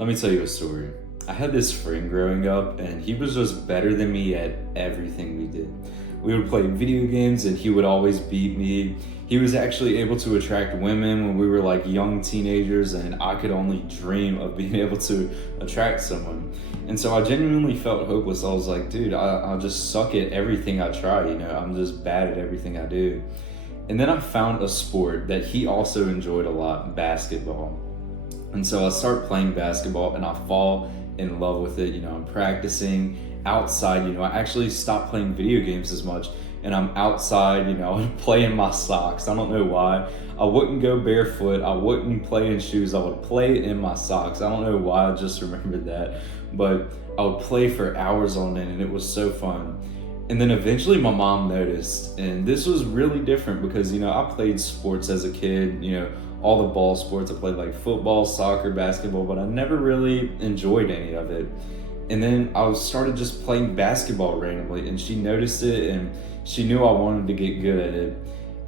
Let me tell you a story. I had this friend growing up, and he was just better than me at everything we did. We would play video games, and he would always beat me. He was actually able to attract women when we were like young teenagers, and I could only dream of being able to attract someone. And so I genuinely felt hopeless. I was like, dude, I just suck at everything I try, I'm just bad at everything I do. And then I found a sport that he also enjoyed a lot, basketball. And so I start playing basketball and I fall in love with it. I'm practicing outside. I actually stopped playing video games as much, and I'm outside, I would play in my socks. I don't know why. I wouldn't go barefoot. I wouldn't play in shoes. I would play in my socks. I don't know why. I just remembered that. But I would play for hours on end, and it was so fun. And then eventually my mom noticed, and this was really different because, I played sports as a kid, all the ball sports. I played like football, soccer, basketball, but I never really enjoyed any of it. And then I started just playing basketball randomly, and she noticed it, and she knew I wanted to get good at it.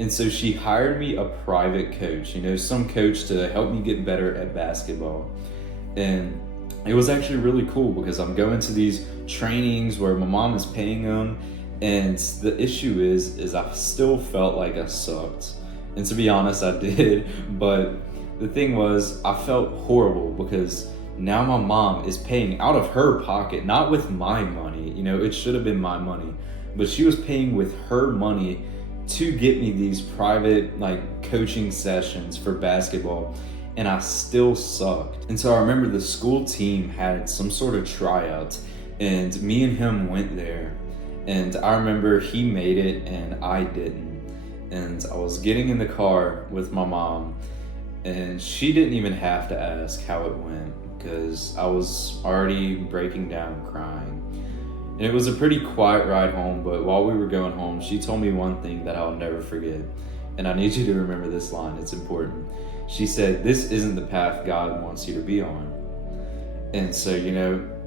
And so she hired me a private coach, some coach to help me get better at basketball. And it was actually really cool because I'm going to these trainings where my mom is paying them, and the issue is I still felt like I sucked. And to be honest, I did. But the thing was, I felt horrible because now my mom is paying out of her pocket, not with my money. It should have been my money, but she was paying with her money to get me these private coaching sessions for basketball, and I still sucked. And so I remember the school team had some sort of tryout, and me and him went there, and I remember he made it and I didn't. And I was getting in the car with my mom, and she didn't even have to ask how it went because I was already breaking down crying. And it was a pretty quiet ride home, but while we were going home, she told me one thing that I'll never forget. And I need you to remember this line, it's important. She said, "This isn't the path God wants you to be on." And so,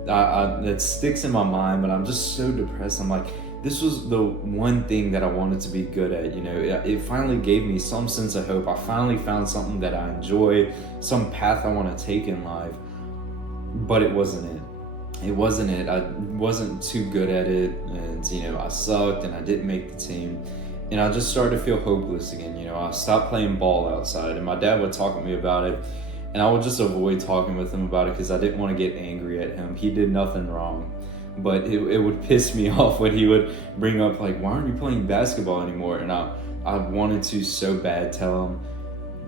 that sticks in my mind, but I'm just so depressed. I'm like, this was the one thing that I wanted to be good at. It finally gave me some sense of hope. I finally found something that I enjoy, some path I want to take in life, but it wasn't it. It wasn't it. I wasn't too good at it, and I sucked and I didn't make the team. And I just started to feel hopeless again. I stopped playing ball outside, and my dad would talk with me about it, and I would just avoid talking with him about it because I didn't want to get angry at him. He did nothing wrong. But it would piss me off when he would bring up why aren't you playing basketball anymore? And I wanted to so bad tell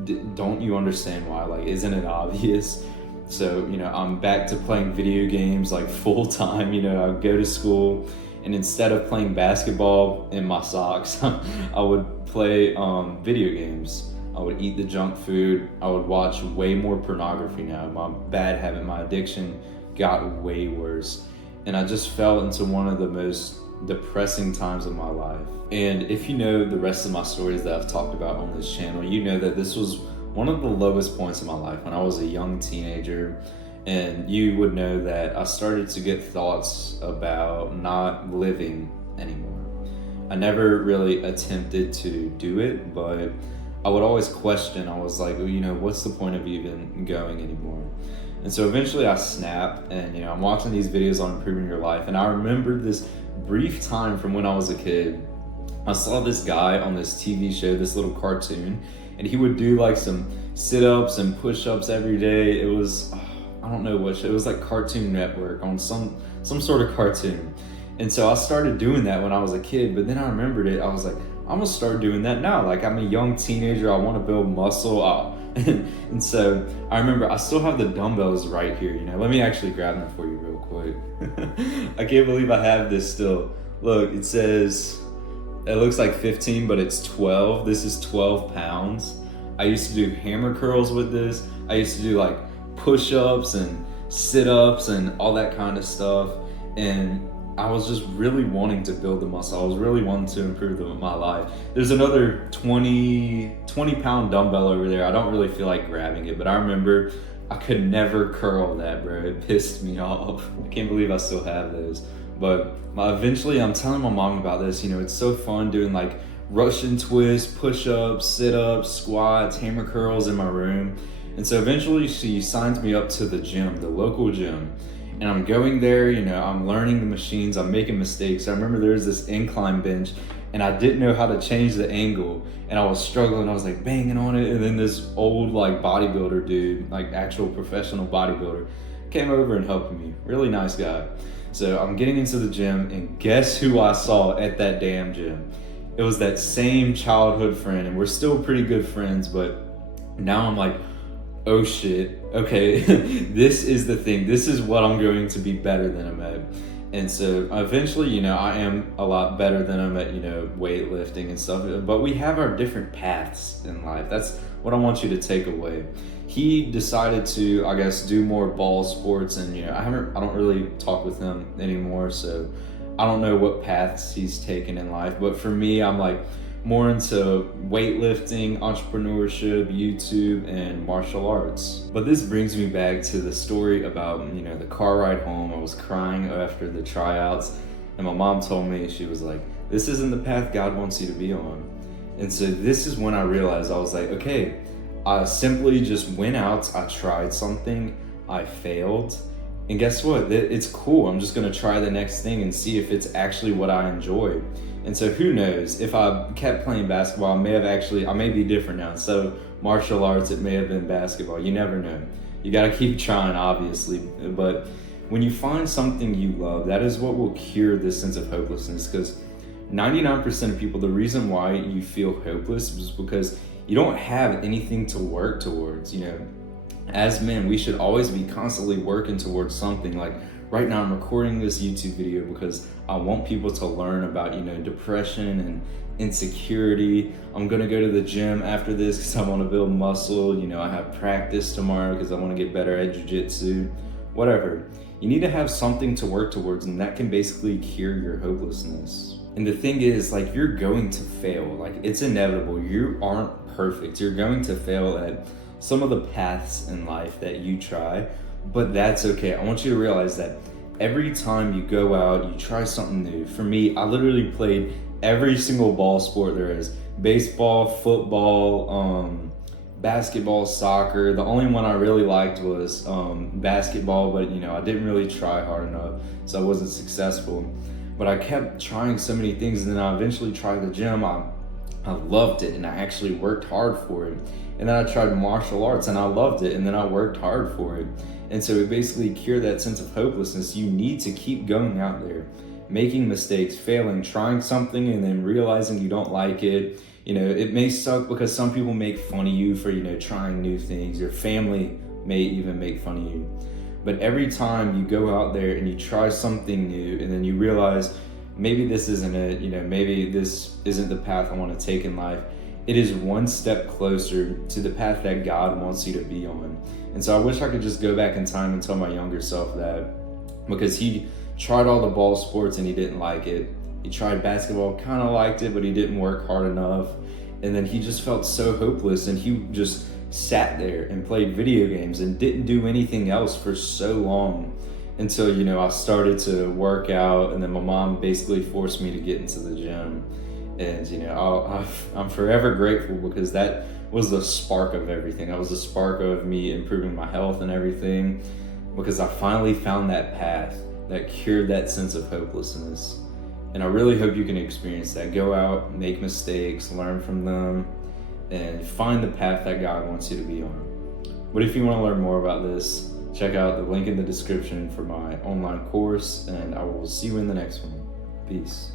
him, don't you understand why? Isn't it obvious? So, I'm back to playing video games full time. I would go to school, and instead of playing basketball in my socks, I would play video games. I would eat the junk food. I would watch way more pornography now. My bad habit, my addiction got way worse. And I just fell into one of the most depressing times of my life. And if you know the rest of my stories that I've talked about on this channel, you know that this was one of the lowest points in my life when I was a young teenager. And you would know that I started to get thoughts about not living anymore. I never really attempted to do it, but I would always question. I was like, what's the point of even going anymore? And so eventually I snapped, and I'm watching these videos on improving your life, and I remembered this brief time from when I was a kid. I saw this guy on this TV show, this little cartoon, and he would do some sit-ups and push-ups every day. It was, I don't know what show, it was Cartoon Network on some sort of cartoon. And so I started doing that when I was a kid, but then I remembered it. I was like, I'm gonna start doing that now. I'm a young teenager, I wanna build muscle. And so I remember I still have the dumbbells right here. Let me actually grab them for you real quick. I can't believe I have this still. Look, it says, it looks like 15, but it's 12. This is 12 pounds. I used to do hammer curls with this. I used to do push-ups and sit-ups and all that kind of stuff. And I was just really wanting to build the muscle. I was really wanting to improve my life. There's another 20 pound dumbbell over there. I don't really feel like grabbing it, but I remember I could never curl that, bro. It pissed me off. I can't believe I still have those. But eventually I'm telling my mom about this. It's so fun doing Russian twists, push-ups, sit-ups, squats, hammer curls in my room. And so eventually she signs me up to the gym, the local gym. And I'm going there, I'm learning the machines, I'm making mistakes. I remember there was this incline bench and I didn't know how to change the angle, and I was struggling. I was like banging on it, and then this old like bodybuilder dude, like actual professional bodybuilder, came over and helped me. Really nice guy. So I'm getting into the gym, and guess who I saw at that damn gym? It was that same childhood friend, and we're still pretty good friends, but now I'm like, oh shit, okay, this is the thing. This is what I'm going to be better than him at. And so eventually, I am a lot better than him at, weightlifting and stuff. But we have our different paths in life. That's what I want you to take away. He decided to, I guess, do more ball sports, and I don't really talk with him anymore, so I don't know what paths he's taken in life. But for me, I'm like more into weightlifting, entrepreneurship, YouTube, and martial arts. But this brings me back to the story about, the car ride home. I was crying after the tryouts, and my mom told me, she was like, this isn't the path God wants you to be on. And so this is when I realized, I was like, okay, I simply just went out, I tried something, I failed, and guess what? It's cool. I'm just gonna try the next thing and see if it's actually what I enjoy. And so who knows, if I kept playing basketball, I may be different now. Instead of martial arts, it may have been basketball. You never know. You gotta keep trying, obviously. But when you find something you love, that is what will cure this sense of hopelessness. Because 99% of people, the reason why you feel hopeless is because you don't have anything to work towards. As men, we should always be constantly working towards something. Like right now, I'm recording this YouTube video because I want people to learn about, depression and insecurity. I'm gonna go to the gym after this because I want to build muscle. I have practice tomorrow because I want to get better at jiu-jitsu. Whatever. You need to have something to work towards, and that can basically cure your hopelessness. And the thing is, like, you're going to fail. Like, it's inevitable. You aren't perfect. You're going to fail at some of the paths in life that you try, but that's okay. I want you to realize that every time you go out, you try something new. For me, I literally played every single ball sport there is. Baseball, football, basketball, soccer. The only one I really liked was basketball, but I didn't really try hard enough, so I wasn't successful. But I kept trying so many things, and then I eventually tried the gym. I loved it, and I actually worked hard for it. And then I tried martial arts, and I loved it, and then I worked hard for it. And so it basically cured that sense of hopelessness. You need to keep going out there, making mistakes, failing, trying something, and then realizing you don't like it. It may suck because some people make fun of you for, trying new things. Your family may even make fun of you. But every time you go out there and you try something new, and then you realize maybe this isn't it, maybe this isn't the path I want to take in life, it is one step closer to the path that God wants you to be on. And so I wish I could just go back in time and tell my younger self that, because he tried all the ball sports and he didn't like it. He tried basketball, kind of liked it, but he didn't work hard enough. And then he just felt so hopeless, and he just sat there and played video games and didn't do anything else for so long until, I started to work out, and then my mom basically forced me to get into the gym. And, I'm forever grateful, because that was the spark of everything. That was the spark of me improving my health and everything, because I finally found that path that cured that sense of hopelessness. And I really hope you can experience that. Go out, make mistakes, learn from them, and find the path that God wants you to be on. But if you want to learn more about this, check out the link in the description for my online course, and I will see you in the next one. Peace.